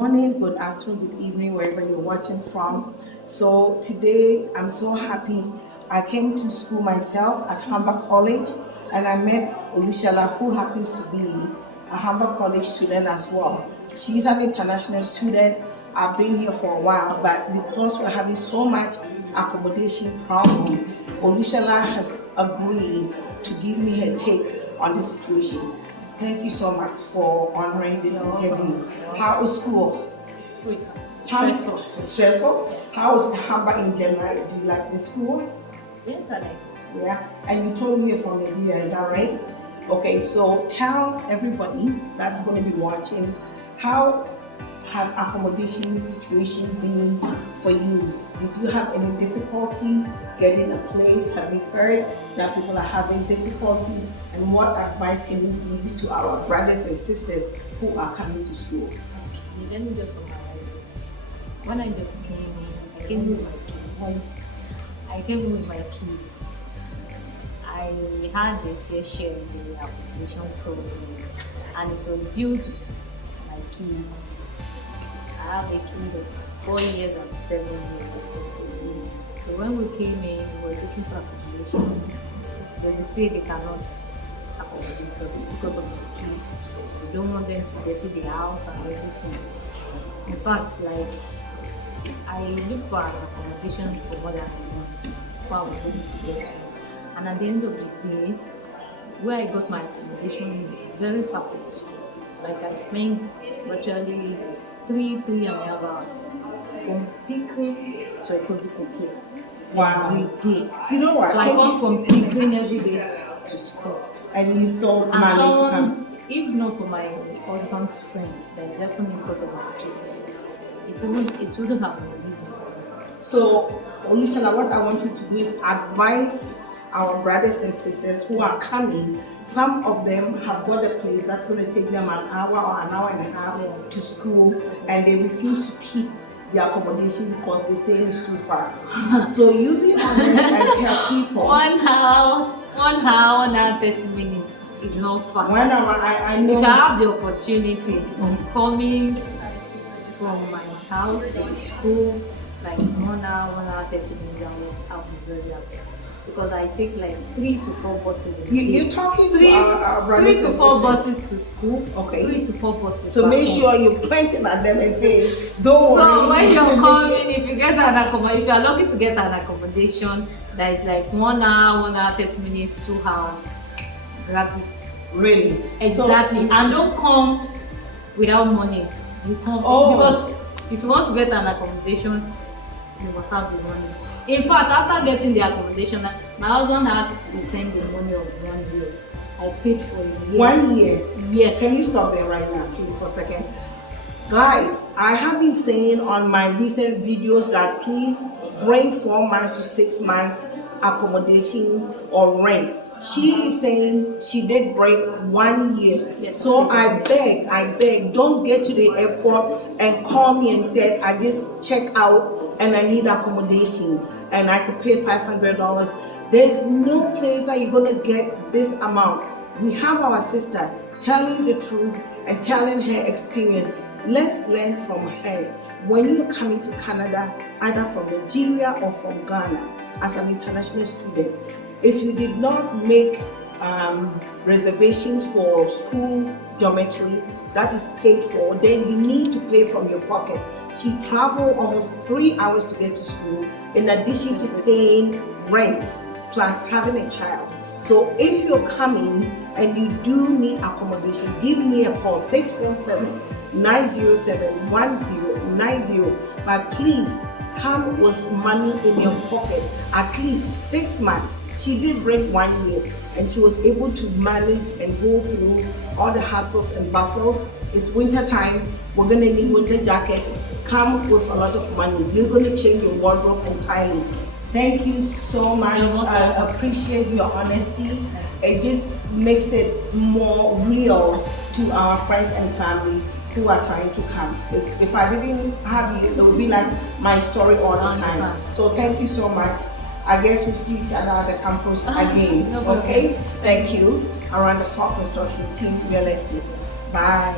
Morning, good afternoon, good evening, wherever you're watching from. So today I'm so happy. I came to school myself at Humber College and I met Olusola, who happens to be a Humber College student as well. She's an international student. I've been here for a while, but because we're having so much accommodation problem, Olusola has agreed to give me her take on the situation. Thank you so much for honoring this interview. How was school? School is stressful. Stressful? How was Humber in general? Do you like the school? Yes, I like the school. Yeah. And you told me you're from Nigeria, is that right? Okay, so tell everybody that's going to be watching, how has accommodation situation been for you? Did you have any difficulty getting a place? Have you heard that people are having difficulty? And what advice can you give to our brothers and sisters who are coming to school? Okay, let me just summarize it. When I just came in, I came with my kids. I had a fair share in the accommodation program, and it was due to my kids. I have a kid of 4 years and 7 years respectively. So when we came in, we were looking for accommodation. They will say they cannot accommodate us because of the kids. We don't want them to get to the house and everything. In fact, like, I looked for an accommodation for more than a month before I was able to get one. And at the end of the day, where I got my accommodation is very far to the school. Like, I spent virtually three and a half hours from Pickering to Etobicoke every day. You know what? So I come from Pickering every day to school. And you still managed to come? If not for my husband's friend, that is definitely because of our kids. It wouldn't have been easy for me. So, Olusola, what I want you to do is advise our brothers and sisters who are coming. Some of them have got a place that's going to take them an hour or an hour and a half to school, and they refuse to keep the accommodation because they say it's too far. So you be honest and tell people. 1 hour, 1 hour, 30 minutes is not far. 1 hour, I know. If I have the opportunity of coming from my house to the school, like 1 hour, 1 hour, 30 minutes, I'll be very happy. Because I take like 3 to 4 buses a day. You're talking to our brothers 3 to 4 buses to school. Okay. 3 to 4 buses. So make sure you're pointing at them and saying, don't worry. So when you're coming, if you get an accommodation, if you're lucky to get an accommodation that is like 1 hour, 1 hour, 30 minutes, 2 hours, grab it. Really? Exactly. So, and don't come without money. You come because if you want to get an accommodation, you must have the money. In fact, after getting the accommodation, my husband had to send the money of 1 year. I paid for a year. 1 year? Yes. Can you stop there right now, please, for a second? Guys, I have been saying on my recent videos that please bring 4 months to 6 months accommodation or rent. She is saying she did break 1 year. Yes. So I beg, don't get to the airport and call me and say, I just check out and I need accommodation and I could pay $500. There's no place that you're going to get this amount. We have our sister telling the truth and telling her experience. Let's learn from her. When you're coming to Canada, either from Nigeria or from Ghana, as an international student, if you did not make reservations for school dormitory that is paid for, then you need to pay from your pocket. She traveled almost 3 hours to get to school, in addition to paying rent plus having a child. So if you're coming and you do need accommodation, give me a call, 647-907-1090. But please come with money in your pocket, at least 6 months. She did break 1 year and she was able to manage and go through all the hassles and bustles. It's winter time, we're gonna need winter jacket. Come with a lot of money. You're gonna change your wardrobe entirely. Thank you so much. I appreciate your honesty. It just makes it more real to our friends and family who are trying to come. If I didn't have you, it would be like my story all the time. So thank you so much. I guess we'll see each other at the campus again. Okay? Thank you. Around the Clock Construction Team Real Estate. Bye.